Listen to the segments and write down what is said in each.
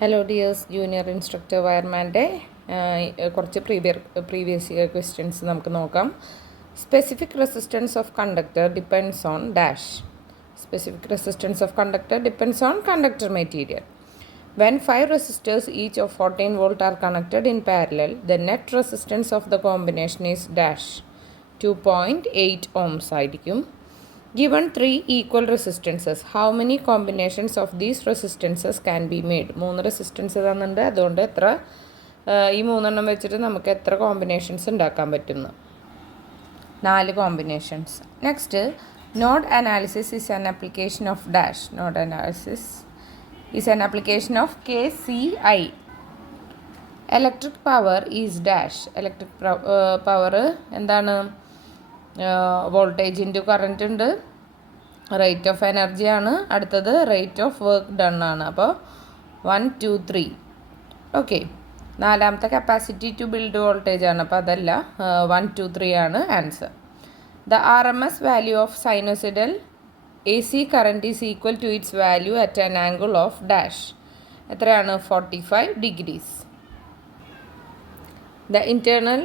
Hello dears, junior instructor wireman-ന്റെ കുറച്ച് previous year questions നമുക്ക് നോക്കാം. Specific resistance of conductor depends on dash. Specific resistance of conductor depends on conductor material. When 5 resistors each of 14 volt are connected in parallel, the net resistance of the combination is dash 2.8 ohms ആയിരിക്കും. Given 3 equal resistances, how many combinations of these resistances can be made? 3 resistance തന്നിട്ടുണ്ട്, അതുകൊണ്ട് ഈ 3 വെച്ചിട്ട് നമുക്ക് എത്ര combinations ഉണ്ടാക്കാൻ പറ്റുന്നു? 4 combinations. Next, node analysis is an application of dash. Node analysis is an application of KCI. Electric power is dash. Electric power എന്താണ്? Voltage into current ഉണ്ട്, റേറ്റ് ഓഫ് എനർജി ആണ്, അടുത്തത് റേറ്റ് ഓഫ് വർക്ക് ഡൺ ആണ്. അപ്പോൾ 1 2 3. Okay, നാലാമത്തെ capacity to build voltage ആണ്, അപ്പോൾ അതല്ല, 1 2 3 ആണ് answer. The RMS value of sinusoidal AC current is equal to its value at an angle of dash. എത്രയാണ്? 45 degrees. The internal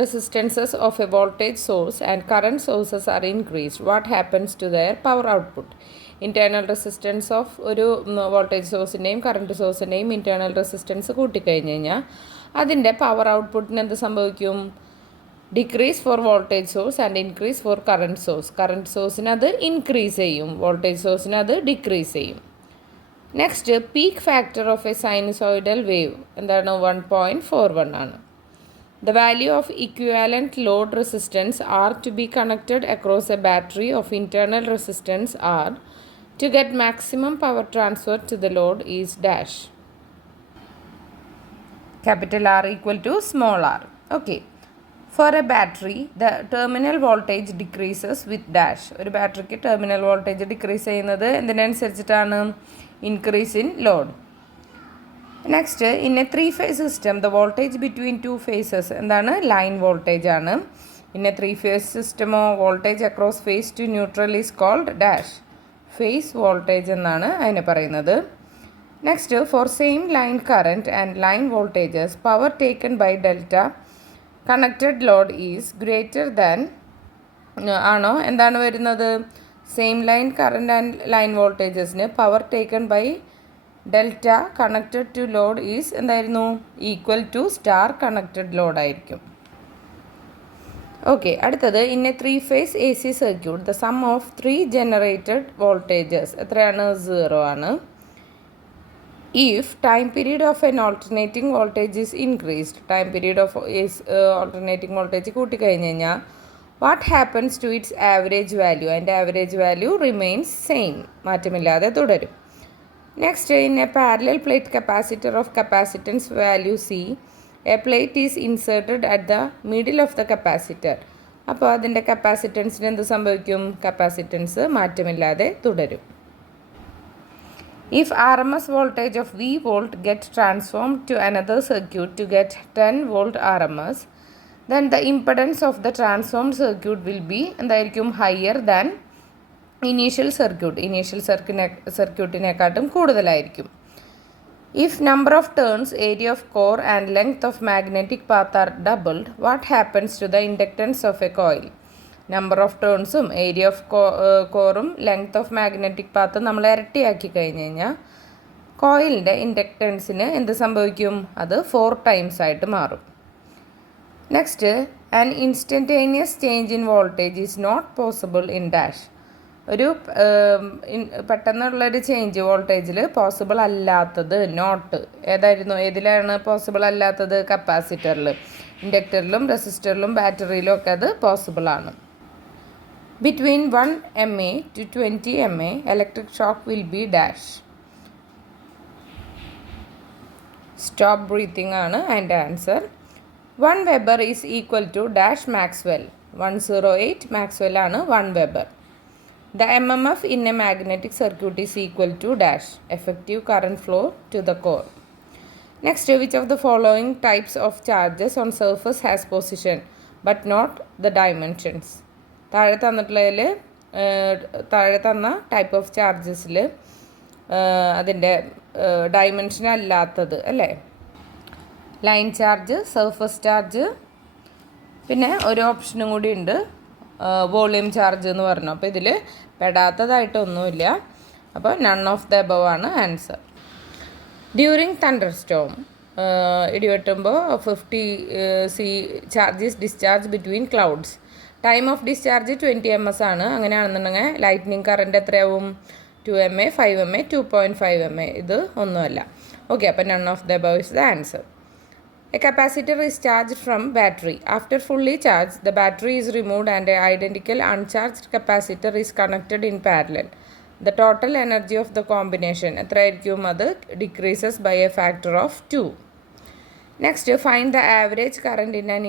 resistances of a voltage source and current sources are increased. What happens to their power output? Internal resistance of ഒരു voltage സോഴ്സിൻ്റെയും current സോഴ്സിൻ്റെയും internal resistance കൂട്ടിക്കഴിഞ്ഞ് കഴിഞ്ഞാൽ അതിൻ്റെ power ഔട്ട്പുട്ടിന് എന്ത് സംഭവിക്കും? Decrease for voltage source and increase for current source. Current സോഴ്സിന് അത് ഇൻക്രീസ് ചെയ്യും, വോൾട്ടേജ് സോഴ്സിന് അത് ഡിക്രീസ് ചെയ്യും. Next, peak factor of a sinusoidal wave എന്താണ്? 1.41 ആണ്. The value of equivalent load resistance R to be connected across a battery of internal resistance R to get maximum power transfer to the load is dash. Capital R equal to small r. Okay. For a battery, the terminal voltage decreases with dash. ഒരു ബാറ്ററിക്ക് terminal voltage decrease ചെയ്യുന്നത് എന്തിനനുസരിച്ചിട്ടാണ്? Increase in load. Next, in a 3-phase system the voltage between 2 phases എന്താണ്? Line voltage ആണ്. In a 3-phase സിസ്റ്റമോ voltage across phase to neutral is called dash. Phase voltage എന്നാണ് അതിനെ പറയുന്നത്. Next, for same line current and line voltages power taken by delta connected load is greater than ആണോ? എന്താണ് വരുന്നത്? Same line current and line വോൾട്ടേജസിന് power taken by delta connected to load is എന്തായിരുന്നു? Equal to star connected load ആയിരിക്കും. Okay, അടുത്തത്, in a 3-phase AC circuit the sum of 3 generated voltages എത്രയാണ്? 0 ആണ്. If time period of an alternating voltage is increased, time period of alternating voltage കൂട്ടിക്കഴിഞ്ഞ് കഴിഞ്ഞാൽ what happens to its average value? അതിൻ്റെ average value remains same, മാറ്റമില്ലാതെ തുടരും. Next, in a parallel plate capacitor of capacitance value C, a plate is inserted at the middle of the capacitor. അപ്പോൾ അതിൻ്റെ കപ്പാസിറ്റൻസിന് എന്ത് സംഭവിക്കും? Capacitance മാറ്റമില്ലാതെ തുടരും. If RMS voltage of V volt gets transformed to another circuit to get 10 volt RMS, then the impedance of the transformed circuit will be എന്തായിരിക്കും? higher than initial സർക്യൂട്ടിനെക്കാട്ടും കൂടുതലായിരിക്കും. If number of turns, area of core and length of magnetic path are doubled, what happens to the inductance of a coil? Number of ടേൺസും area of കോറും length of magnetic പാത്തും നമ്മൾ ഇരട്ടിയാക്കി കഴിഞ്ഞ് കഴിഞ്ഞാൽ കോയിലിൻ്റെ ഇൻഡക്റ്റൻസിന് എന്ത് സംഭവിക്കും? അത് 4 times ആയിട്ട് മാറും. Next, an instantaneous change in voltage is not possible in dash. ഒരു പെട്ടെന്നുള്ളൊരു ചേഞ്ച് വോൾട്ടേജിൽ പോസിബിൾ അല്ലാത്തത് നോട്ട് ഏതായിരുന്നു? ഏതിലാണ് പോസിബിൾ അല്ലാത്തത്? കപ്പാസിറ്ററിൽ. ഇൻഡക്ടറിലും റെസിസ്റ്ററിലും ബാറ്ററിയിലും ഒക്കെ അത് പോസിബിൾ ആണ്. Between 1 MA to 20 MA electric shock will be dash. Stop breathing ആണ് അതിൻ്റെ answer. 1 Weber is equal to dash maxwell. 108 maxwell ആണ് 1 Weber. The MMF in a magnetic circuit is equal to dash. Effective current flow to the core. Next, which of the following types of charges on surface has position but not the dimensions? താഴെ തന്നിട്ടുള്ളതിൽ താഴെ തന്ന type of ചാർജസിൽ അതിൻ്റെ dimension അല്ലാത്തത് അല്ലേ. Line charge, surface charge, പിന്നെ ഒരു ഓപ്ഷനും കൂടി ഉണ്ട് വോളിയം ചാർജ് എന്ന് പറഞ്ഞു. അപ്പോൾ ഇതിൽ പെടാത്തതായിട്ടൊന്നുമില്ല. അപ്പോൾ നൺ ഓഫ് ദ എബവ് ആണ് ആൻസർ. ഡ്യൂറിങ് തണ്ടർ സ്റ്റോം, ഇടിവെട്ടുമ്പോൾ 50 C charges discharge between clouds. Time of discharge 20 ms ആണ്. അങ്ങനെയാണെന്നുണ്ടെങ്കിൽ ലൈറ്റ്നിങ് കറണ്ട് എത്രയാവും? 2 mA, 5 mA, 2.5 mA. ഇത് ഒന്നുമല്ല. ഓക്കെ, അപ്പോൾ none of the above is the answer. A capacitor is charged from battery. After fully charged, the battery is removed and an identical uncharged capacitor is connected in parallel. The total energy of the combination എത്രയായിരിക്കും? അത് decreases by a factor of 2. Next, find the average current in an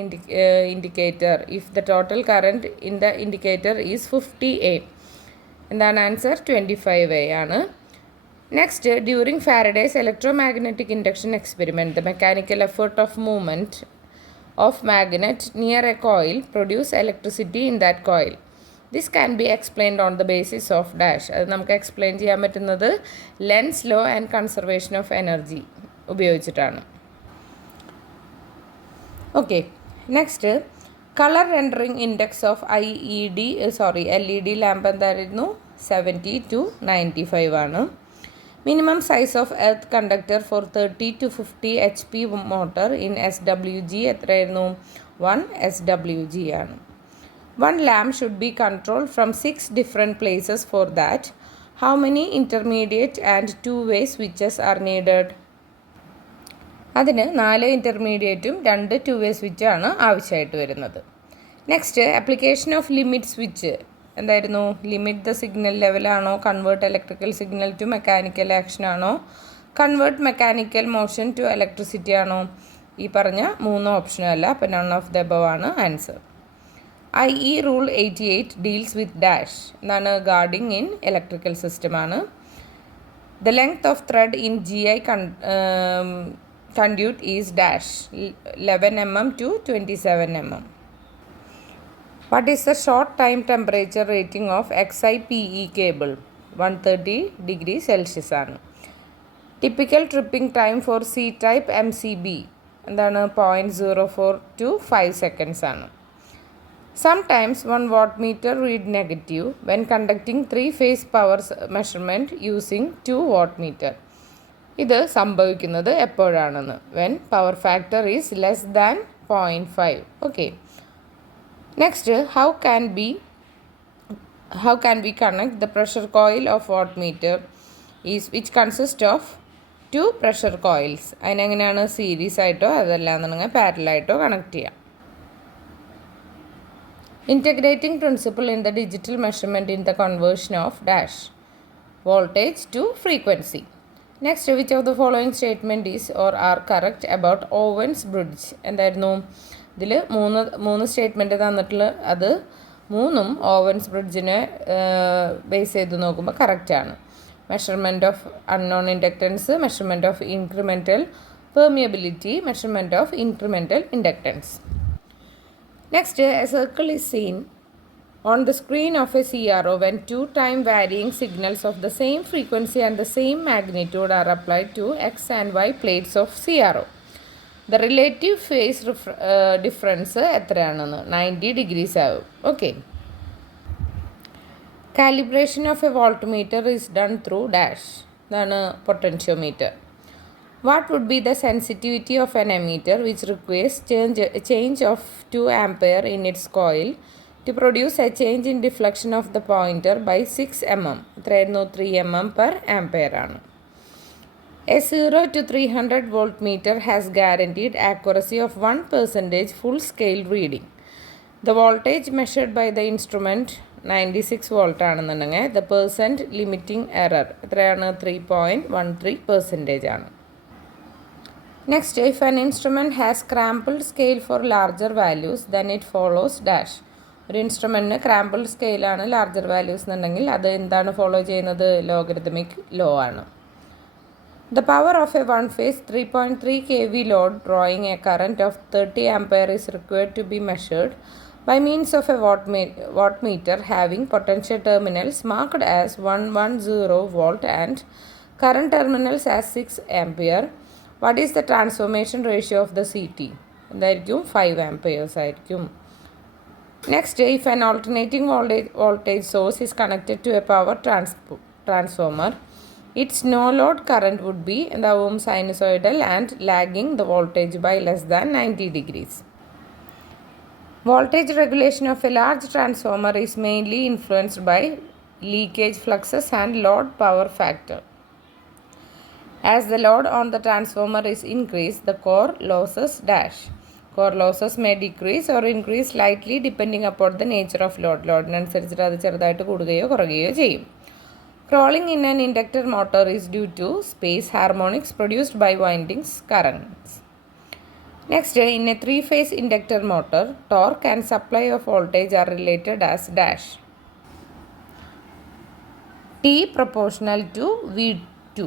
indicator if the total current in the indicator is 50A. എന്താണ് answer? 25A ആണ്. Next, during Faraday's electromagnetic induction experiment, the mechanical effort of movement of magnet near a coil produce electricity in that coil. This can be explained on the basis of dash. അത് നമുക്ക് explain ചെയ്യാൻ പറ്റുന്നത് Lenz law and conservation of energy ഉപയോഗിച്ചിട്ടാണ്. Okay, next colour rendering index of LED lamp എന്തായിരുന്നു? 70 to 95 ആണ്. Minimum size of earth conductor for 30 to 50 HP motor in SWG എത്രയായിരുന്നു? 1 SWG ആണ്. 1 lamp should be controlled from 6 different places. For that, how many intermediate and two-way switches are needed? അതിന് 4 ഇൻ്റർമീഡിയറ്റും 2 two-way സ്വിച്ചാണ് ആവശ്യമായിട്ട് വരുന്നത്. Next, application of limit switch എന്തായിരുന്നു? Limit the signal ലെവലാണോ? Convert electrical signal to mechanical action ആണോ? Convert mechanical motion to electricity ആണോ? ഈ പറഞ്ഞ 3 ഓപ്ഷനും അല്ല. അപ്പോൾ നൺ ഓഫ് ദ എബവ് ആണ് answer. IE rule 88 deals with dash. എന്താണ്? ഗാർഡിങ് ഇൻ ഇലക്ട്രിക്കൽ സിസ്റ്റം ആണ്. The length of thread in GI conduit is dash 11 mm to 27 mm. What is the short time temperature rating of XIPE cable? 130 degrees Celsius ആണ്. Typical tripping time for C-type MCB എന്താണ്? 0.04 to 5 seconds ആണ്. Sometimes 1 wattmeter read negative when conducting 3-phase power measurement using 2 wattmeter. ഇത് സംഭവിക്കുന്നത് എപ്പോഴാണെന്ന്? when power factor is less than 0.5. Okay. Next, how can we connect the pressure coil of wattmeter which consists of 2 pressure coils? അതിനെങ്ങനെയാണ്? Series ആയിട്ടോ അതല്ലാന്നുണ്ടെങ്കിൽ parallel ആയിട്ടോ connect ചെയ്യാം. Integrating principle in the digital measurement in the conversion of dash voltage to frequency. Next, which of the following statement is or are correct about Owen's bridge? എന്തായിരുന്നു? ഇതിൽ മൂന്ന് statement തന്നിട്ടുള്ള അത് 3ഉം Owens ബ്രിഡ്ജിനെ base ചെയ്ത് നോക്കുമ്പോൾ കറക്റ്റാണ്. Measurement of unknown inductance, measurement of incremental permeability, measurement of incremental inductance. Next, A circle is seen on the screen of a CRO when 2 time varying signals of the same frequency and the same magnitude are applied to X and Y plates of CRO. The relative phase difference എത്രയാണെന്ന്? 90 degrees ആവും. Okay. Calibration of a voltmeter is done through dash. ഇതാണ് potentiometer. What would be the sensitivity of an ammeter which requires change of 2 ampere in its coil to produce a change in deflection of the pointer by 6 mm? എത്രയായിരുന്നു? 3 mm per ampere ആണ്. A 0 to 300 voltmeter has guaranteed accuracy of 1% full scale reading. The voltage measured by the instrument 96 volt ആണെന്നുണ്ടെങ്കിൽ the percent limiting error എത്രയാണ്? 3.13% ആണ്. Next, if an instrument has crampled scale for larger values, then it follows dash. ഒരു ഇൻസ്ട്രുമെൻറ്റിന് ക്രാമ്പിൾഡ് സ്കെയിലാണ് larger values എന്നുണ്ടെങ്കിൽ അത് എന്താണ് follow ചെയ്യുന്നത്? Logarithmic law ആണ്. The power of a one-phase 3.3 kV load drawing a current of 30 ampere is required to be measured by means of a wattmeter having potential terminals marked as 110 volt and Current terminals as 6 ampere. What is the transformation ratio of the CT? എന്തായിരിക്കും 5 amperes ആയിരിക്കും. Next, if an alternating voltage source is connected to a power transformer, its no load current would be the sinusoidal and lagging the voltage by less than 90 degrees. Voltage regulation of a large transformer is mainly influenced by leakage fluxes and load power factor. As the load on the transformer is increased, the core losses dash. Core losses may decrease or increase slightly depending upon the nature of load. ലോഡിനനുസരിച്ചിട്ട് അത് ചെറുതായിട്ട് കൂടുകയോ കുറയുകയോ ചെയ്യും. Crawling in an inductor motor is due to space harmonics produced by windings currents. Next, in a three-phase inductor motor, torque and supply of voltage are related as dash. T proportional to V2.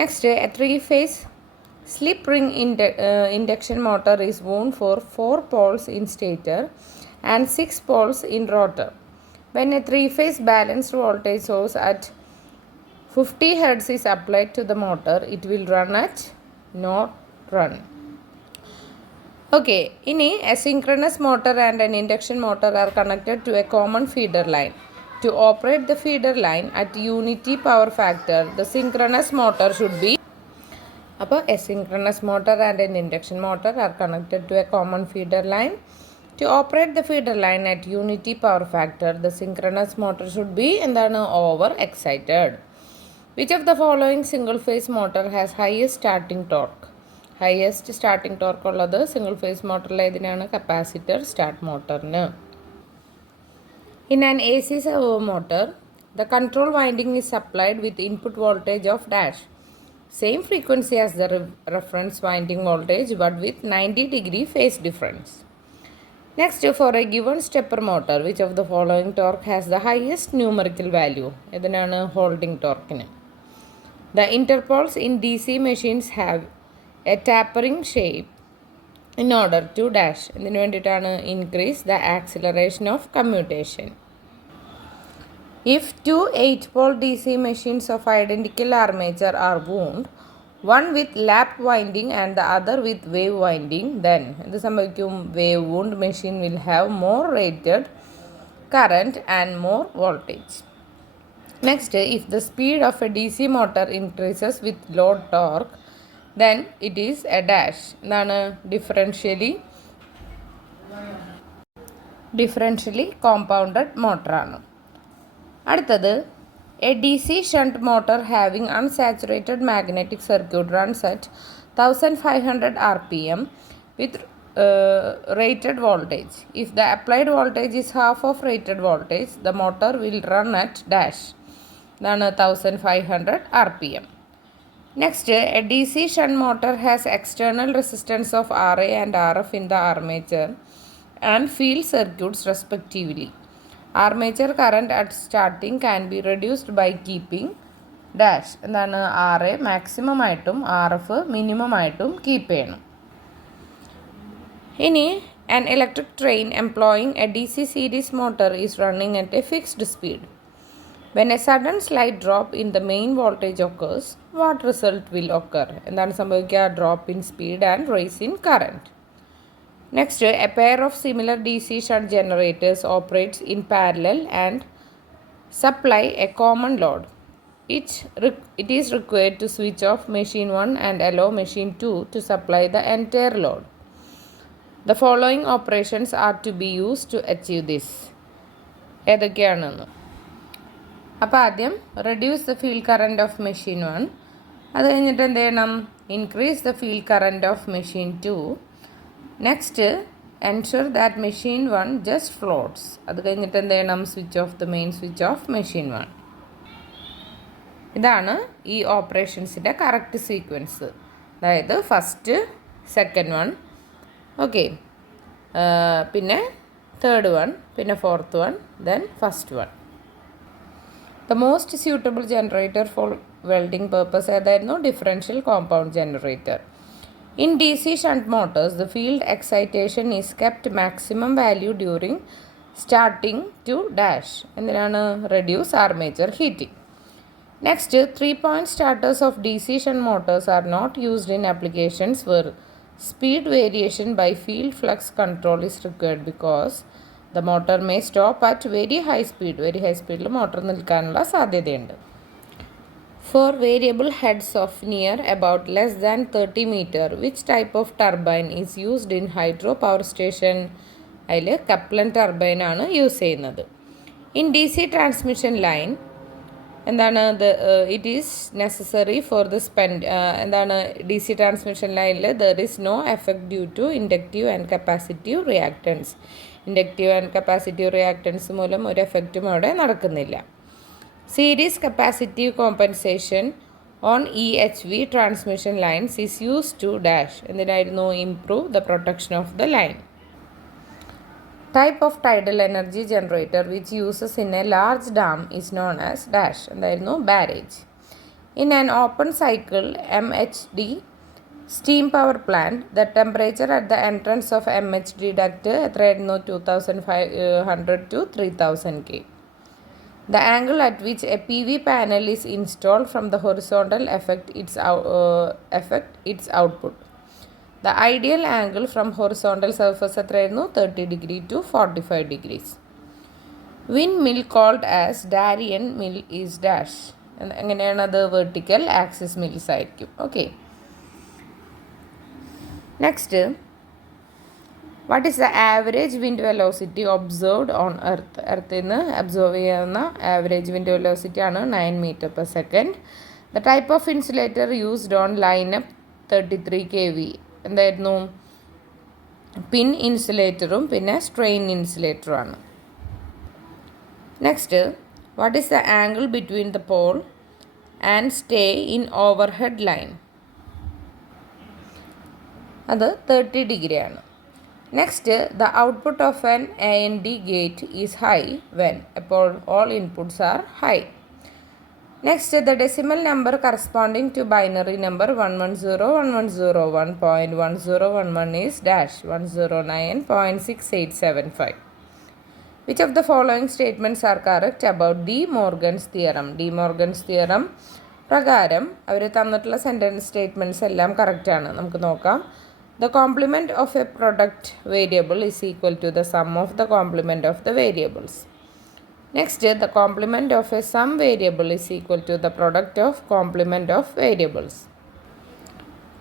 Next, a three-phase slip ring induction motor is wound for 4 poles in stator and 6 poles in rotor. When a three-phase balanced voltage source at 50 Hz is applied to the motor, it will run at not run. Okay, a synchronous motor and an induction motor are connected to a common feeder line. To operate the feeder line at unity power factor, the synchronous motor should be. A synchronous motor and an induction motor are connected to a common feeder line. To operate the feeder line at unity power factor, the synchronous motor should be over excited. Which of the following single phase motor has highest starting torque? Highest starting torque ഉള്ളത് single phase motor ഏതിനാണ്? capacitor start motorന്. In an AC servo motor, the control winding is supplied with input voltage of dash. Same frequency as the reference winding voltage but with 90-degree phase difference. Next, for a given stepper motor, which of the following torque has the highest numerical value? ഏതിനാണ്? holding torque. The interpoles in DC machines have a tapering shape in order to dash. ഇതിനു വേണ്ടിയിട്ടാണ് increase the acceleration of commutation. If two 8-pole DC machines of identical armature are wound, one with lap winding and the other with wave winding, then എന്ത് സംഭവിക്കും? Wave wound machine will have more rated current and more voltage. Next, if the speed of a DC motor increases with load torque, then it is a dash. എന്താണ്? differentially compounded motor ആണ്. അടുത്തത്, a DC shunt motor having unsaturated magnetic circuit runs at 1500 rpm with rated voltage. If the applied voltage is half of rated voltage, the motor will run at dash. ഇതാണ് 1500 rpm. Next, a DC shunt motor has external resistance of Ra and Rf in the armature and field circuits respectively. Armature current at starting can be reduced by keeping dash. എന്താണ്? Ra maximum ആയിട്ടും Rf minimum ആയിട്ടും keep ചെയ്യണം. An electric train employing a DC series motor is running at a fixed speed. When a sudden slight drop in the main voltage occurs, what result will occur? എന്താണ് സംഭവിക്കുക? Drop in speed and rise in current. Next, a pair of similar DC shunt generators operates in parallel and supply a common load. It is required to switch off machine 1 and allow machine 2 to supply the entire load. The following operations are to be used to achieve this. ഏതൊക്കെയാണെന്ന്? ആദ്യം reduce the field current of machine 1. അത് കഴിഞ്ഞിട്ട് എന്ത് ചെയ്യണം? increase the field current of machine 2. Next, ensure that machine 1 just floats. അത് കഴിഞ്ഞിട്ട് എന്ത് ചെയ്യണം? switch off the main switch of machine 1. ഇതാണ് ഈ ഓപ്പറേഷൻസിൻ്റെ കറക്റ്റ് സീക്വൻസ്. അതായത് ഫസ്റ്റ്, സെക്കൻഡ് വൺ, ഓക്കെ, പിന്നെ തേർഡ് വൺ, പിന്നെ fourth one, then first one. The most suitable generator for welding purpose ഏതായിരുന്നു? Differential compound generator. In DC shunt motors, the field excitation is kept maximum value during starting to dash. എന്തിനാണ്? reduce armature heating. Next, 3-point starters of DC shunt motors are not used in applications where speed variation by field flux control is required because the motor may stop at very high speed. Very high speed motor nilkkanulla sadhyadayundu. For variable heads of near about less than 30 meter, which type of turbine is used in hydropower station? അതിൽ Kaplan turbine ആണ് use ചെയ്യുന്നത്. In D C transmission line എന്താണ് it is necessary for the എന്താണ് D C transmission ലൈനിൽ there is no effect due to inductive and capacitive reactance. Inductive and capacitive reactance മൂലം ഒരു എഫക്റ്റും അവിടെ നടക്കുന്നില്ല. Series capacitive compensation on EHV transmission lines is used to dash എന്തിനായിരുന്നു improve the protection of the line. Type of tidal energy generator which uses in a large dam is known as dash എന്തായിരുന്നു barrage. In an open cycle MHD steam power plant, the temperature at the entrance of MHD duct എത്രയായിരുന്നു 2500 to 3000 K. The angle at which a PV panel is installed from the horizontal affect its output. The ideal angle from horizontal surface എത്രയായിരുന്നു 30 degree to 45 degrees. Windmill called as Darien mill is dash. എങ്ങനെയാണ് അത് vertical axis mills ആയിരിക്കും. Okay. Next, what is the average wind velocity observed on earth? എർത്തിൽ നിന്ന് absorb ചെയ്യുന്ന average wind velocity ആണ് 9 meter per second. The type of insulator used on lineup 33 kV എന്തായിരുന്നു? പിൻ ഇൻസുലേറ്ററും പിന്നെ strain ഇൻസുലേറ്ററും ആണ്. Next, what is the angle between the pole and stay in overhead line? അത് 30 degree ആണ്. Next, the output of an AND gate is high when അപ്പോൾ all inputs are high. Next, the decimal number corresponding to binary number 110 1101.1011 is dash 109.6875. Which of the following statements are correct about De Morgan's theorem? De Morgan's theorem പ്രകാരം അവർ തന്നിട്ടുള്ള sentence statements എല്ലാം കറക്റ്റാണ്. നമുക്ക് നോക്കാം. The complement of a product variable is equal to the sum of the complement of the variables. Next, the complement of a sum variable is equal to the product of complement of variables.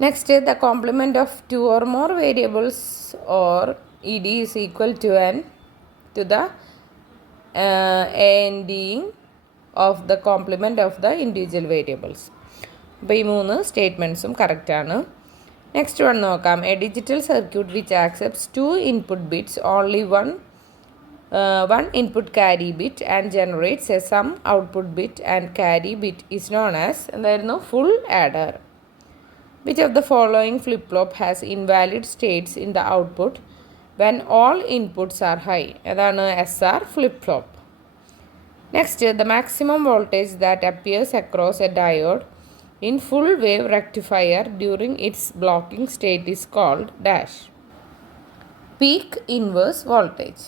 Next, the complement of two or more variables or ED is equal to the ending of the complement of the individual variables. അപ്പോൾ ഈ മൂന്ന് സ്റ്റേറ്റ്മെൻറ്റ്സും കറക്റ്റാണ്. Next one നോക്കാം. A digital circuit which accepts 2 input bits only one input carry bit and generates a sum output bit and carry bit is known as എന്തായിരുന്നു? Full adder. Which of the following flip flop has invalid states in the output when all inputs are high? ഏതാണ്? SR flip flop. Next, the maximum voltage that appears across a diode in full wave rectifier during its blocking state is called dash. Peak inverse voltage.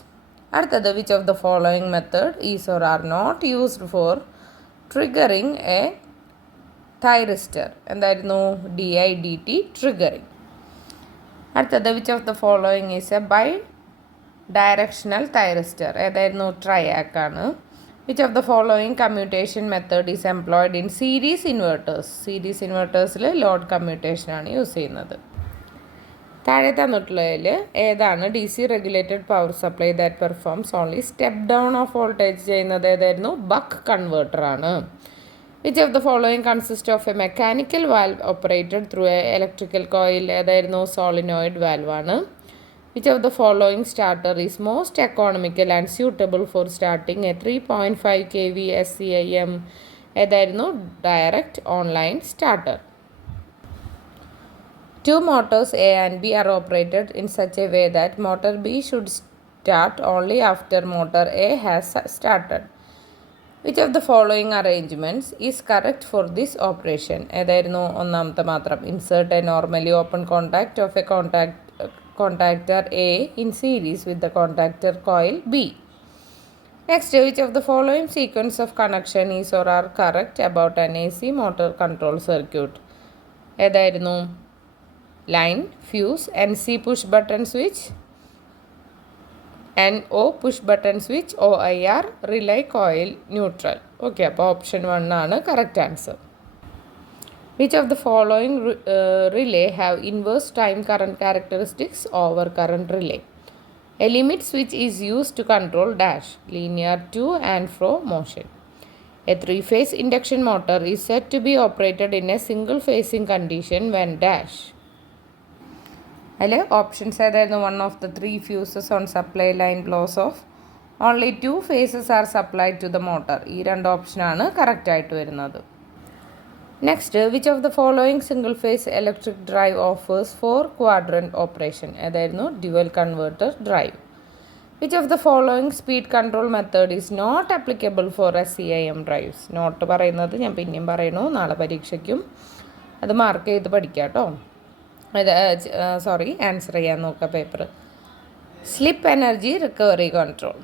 അടുത്തത്, which of the following method is or are not used for triggering a thyristor? എന്തായിരുന്നു? DIDT triggering. അടുത്തത്, which of the following is a bidirectional thyristor? ഏതായിരുന്നു? triac ആണ്. Which of the following commutation method is employed in series inverters? Series inverters load commutation ആണ് use ചെയ്യുന്നത്. താഴെ തന്നിട്ടുള്ളതിൽ ഏതാണ് D C regulated power supply that performs only step down of voltage ചെയ്യുന്നത്? ഏതായിരുന്നു? Buck converter ആണ്. Which of the following consists of a mechanical valve operated through a electrical coil? ഏതായിരുന്നു? Solenoid valve ആണ്. Which of the following starter is most economical and suitable for starting a 3.5 kV SCIM? ഏതായിരുന്നു? Direct online starter. Two motors A and B are operated in such a way that motor B should start only after motor A has started. Which of the following arrangements is correct for this operation? ഏതായിരുന്നു? ഒന്നാമത്തെ മാത്രം. Insert a normally open contact of a contactor A in series with the contactor coil B. Next, which of the following sequence of connection is or are correct about an AC motor control circuit? ഏതായിരുന്നു? Line, fuse, NC push button switch, NO push button switch, OIR relay coil neutral. Okay, അപ്പോൾ option 1 ആണ് correct answer. Which of the following relay have inverse time current characteristics over current relay? A limit switch is used to control dash linear to and fro motion. A three-phase induction motor is said to be operated in a single phasing condition when dash. Options are one of the three fuses on supply line blows off. Only two phases are supplied to the motor. These two options are correct. Next, which of the following single phase electric drive offers 4-quadrant operation? That dual converter drive. Which of the following speed control method is not applicable for SCIM drives? Not പറയുന്നത് ഞാൻ പിന്നെയും പറയണു, നാളെ പരീക്ഷയ്ക്കും അത് mark ചെയ്ത് പഠിക്കാം കേട്ടോ. Answer ചെയ്യാൻ നോക്കാം paper. Slip energy recovery control.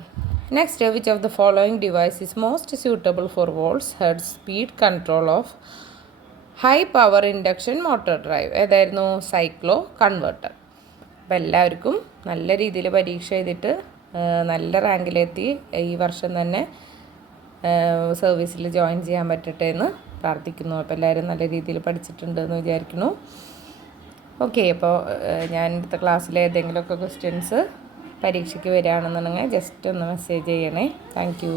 Next, which of the following device is most suitable for volts hertz speed control of high power induction motor drive? ഏതായിരുന്നു? Cycloconverter. അപ്പോൾ എല്ലാവർക്കും നല്ല രീതിയിൽ പരീക്ഷ എഴുതിയിട്ട് നല്ല റാങ്കിലെത്തി ഈ വർഷം തന്നെ സർവീസിൽ ജോയിൻ ചെയ്യാൻ പറ്റട്ടെ എന്ന് പ്രാർത്ഥിക്കുന്നു. അപ്പോൾ എല്ലാവരും നല്ല രീതിയിൽ പഠിച്ചിട്ടുണ്ടെന്ന് വിചാരിക്കുന്നു. ഓക്കെ, അപ്പോൾ ഞാൻ അടുത്ത ക്ലാസ്സിൽ ഏതെങ്കിലുമൊക്കെ ക്വസ്റ്റ്യൻസ് പരീക്ഷയ്ക്ക് വരികയാണെന്നുണ്ടെങ്കിൽ ജസ്റ്റ് ഒന്ന് മെസ്സേജ് ചെയ്യണേ. Thank you.